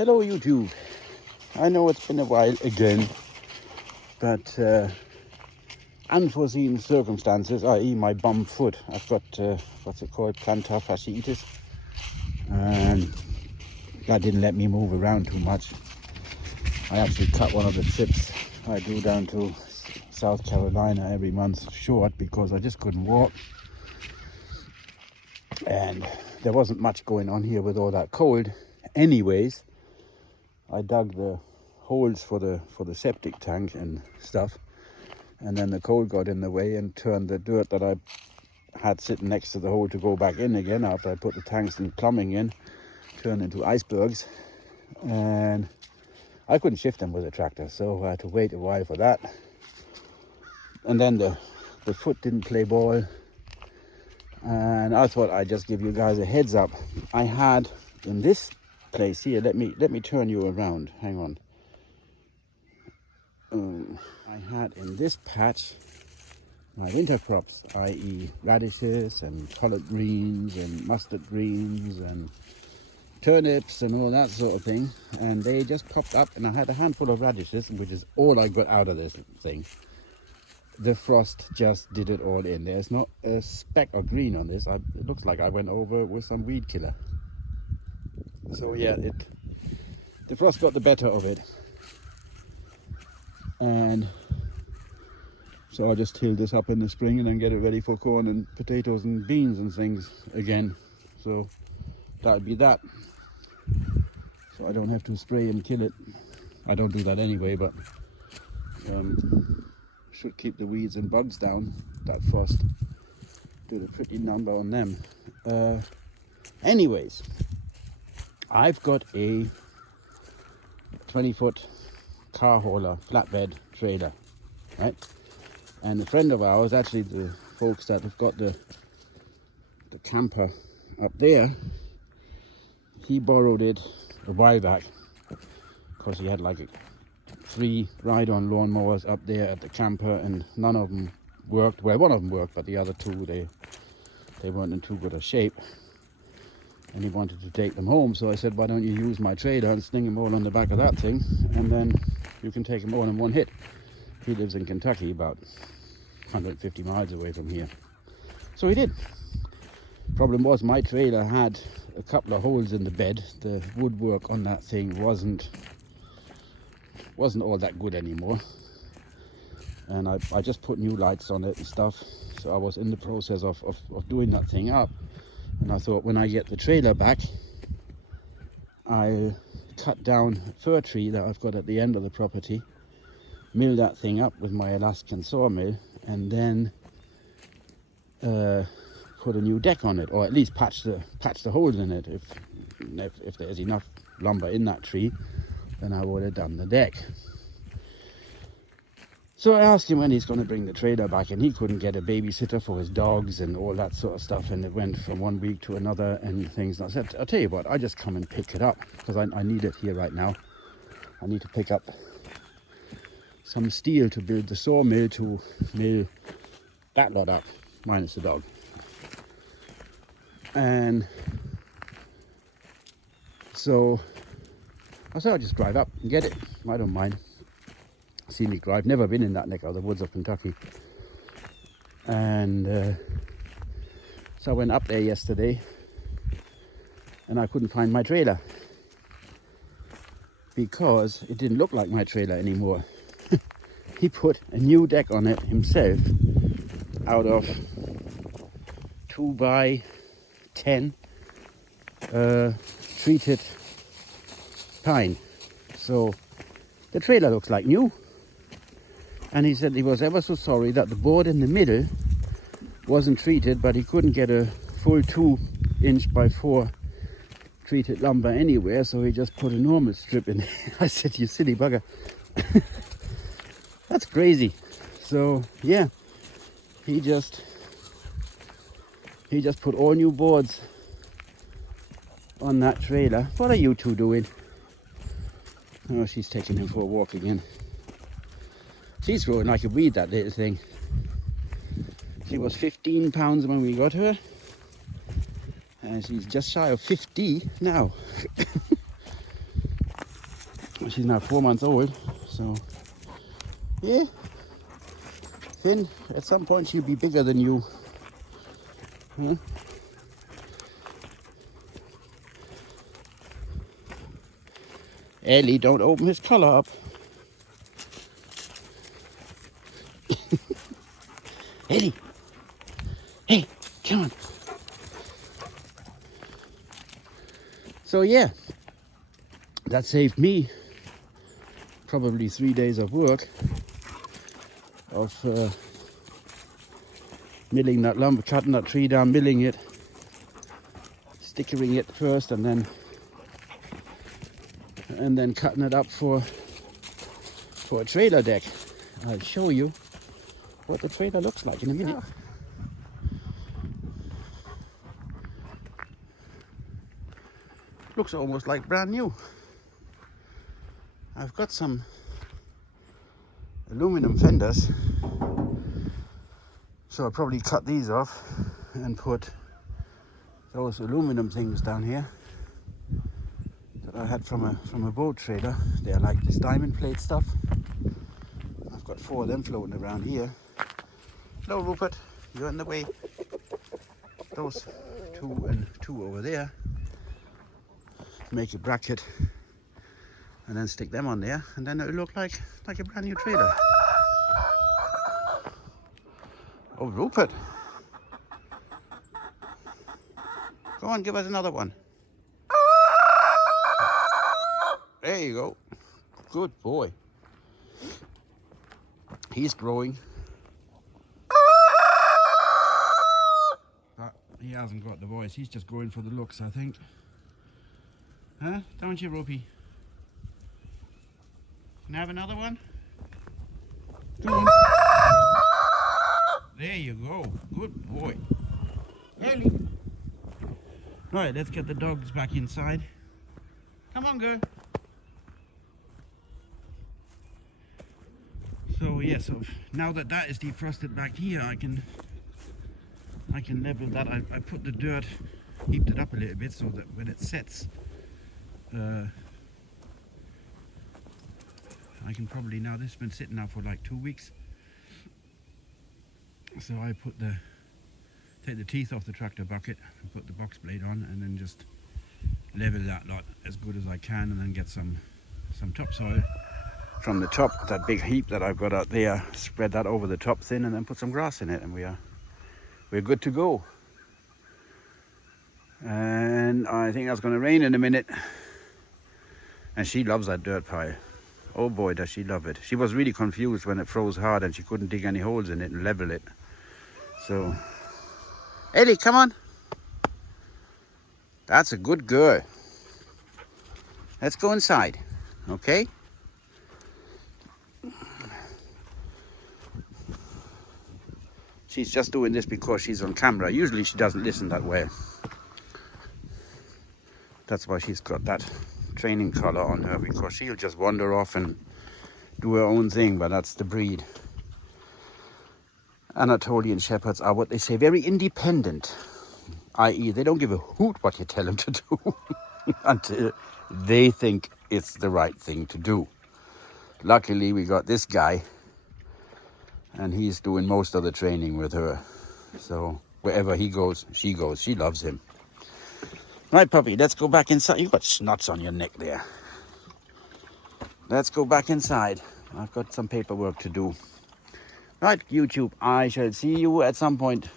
Hello YouTube. I know it's been a while again, but unforeseen circumstances, i.e. my bum foot. I've got, what's it called, plantar fasciitis. And that didn't let me move around too much. I actually cut one of the trips I do down to South Carolina every month short because I just couldn't walk. And there wasn't much going on here with all that cold. Anyways, I dug the holes for the septic tank and stuff, and then the cold got in the way and turned the dirt that I had sitting next to the hole to go back in again after I put the tanks and plumbing in, turned into icebergs, and I couldn't shift them with a tractor, so I had to wait a while for that. And then the foot didn't play ball, and I thought I'd just give you guys a heads up. I had in this place here, let me turn you around, hang on. I had in this patch my winter crops, i.e. radishes and collard greens and mustard greens and turnips and all that sort of thing, and they just popped up, and I had a handful of radishes, which is all I got out of this thing. The frost just did it all in. There's not a speck of green on this. It looks like I went over with some weed killer. So yeah, the frost got the better of it, and so I'll just till this up in the spring and then get it ready for corn and potatoes and beans and things again. So that'll be that. So I don't have to spray and kill it. I don't do that anyway, but should keep the weeds and bugs down. That frost did a pretty number on them. Anyways, I've got a 20-foot car hauler flatbed trailer, right? And a friend of ours, actually the folks that have got the camper up there, he borrowed it a while back because he had like 3 ride-on lawnmowers up there at the camper, and none of them worked. Well, one of them worked, but the other 2 they weren't in too good a shape. And he wanted to take them home, so I said, why don't you use my trailer and sling them all on the back of that thing, and then you can take them all in one hit. He lives in Kentucky, about 150 miles away from here. So he did. Problem was, my trailer had a couple of holes in the bed. The woodwork on that thing wasn't all that good anymore, and I just put new lights on it and stuff. So I was in the process of doing that thing up. And I thought, when I get the trailer back, I'll cut down a fir tree that I've got at the end of the property, mill that thing up with my Alaskan sawmill, and then put a new deck on it, or at least patch the holes in it. If there's enough lumber in that tree, then I would have done the deck. So I asked him when he's going to bring the trailer back, and he couldn't get a babysitter for his dogs and all that sort of stuff, and it went from one week to another and things. And I said, I'll tell you what, I just come and pick it up, because I need it here right now. I need to pick up some steel to build the sawmill to mill that lot up, minus the dog. And so I said, I'll just drive up and get it. I don't mind. Scenic drive. Never been in that neck of the woods of Kentucky. And so I went up there yesterday, and I couldn't find my trailer because it didn't look like my trailer anymore. He put a new deck on it himself out of 2x10 treated pine. So the trailer looks like new. And he said he was ever so sorry that the board in the middle wasn't treated, but he couldn't get a full 2" by 4" treated lumber anywhere, so he just put a normal strip in. I said, you silly bugger. That's crazy. So yeah, he just put all new boards on that trailer. What are you two doing? Oh, she's taking him for a walk again. She's growing like a weed, that little thing. She was 15 pounds when we got her, and she's just shy of 50 now. She's now 4 months old, so yeah. Finn, at some point she'll be bigger than you. Huh? Ellie, don't open his collar up. Ellie! Hey, come on. So yeah, that saved me probably 3 days of work of milling that lumber, cutting that tree down, milling it, stickering it first, and then cutting it up for a trailer deck. I'll show you what the trailer looks like in a minute. Looks almost like brand new. I've got some aluminum fenders, so I'll probably cut these off and put those aluminum things down here that I had from a boat trailer. They're like this diamond plate stuff. I've got 4 of them floating around here. Hello, Rupert, you're in the way. Those 2 and 2 over there. Make a bracket and then stick them on there, and then it'll look like a brand new trailer. Oh, Rupert, go on, give us another one. There you go. Good boy. He's growing. But he hasn't got the voice. He's just going for the looks, I think. Huh? Don't you, Ropey? Can I have another one? Come on. There you go. Good boy. Ellie. Right, let's get the dogs back inside. Come on, girl. So yeah, so now that is defrosted back here, I can level that. I put the dirt, heaped it up a little bit so that when it sets, I can probably, now this has been sitting now for like 2 weeks, so I take the teeth off the tractor bucket and put the box blade on, and then just level that lot as good as I can, and then get some topsoil from the top, that big heap that I've got out there, spread that over the top thin, and then put some grass in it, and we're good to go. And I think it's going to rain in a minute. And she loves that dirt pile. Oh boy, does she love it. She was really confused when it froze hard and she couldn't dig any holes in it and level it. So, Ellie, come on. That's a good girl. Let's go inside, okay? She's just doing this because she's on camera. Usually she doesn't listen that way. That's why she's got that training collar on her, because she'll just wander off and do her own thing, but that's the breed. Anatolian Shepherds are what they say, very independent, i.e. they don't give a hoot what you tell them to do until they think it's the right thing to do. Luckily we got this guy, and he's doing most of the training with her, so wherever he goes, she goes. She loves him. Right, puppy, let's go back inside. You've got snots on your neck there. Let's go back inside. I've got some paperwork to do. Right, YouTube, I shall see you at some point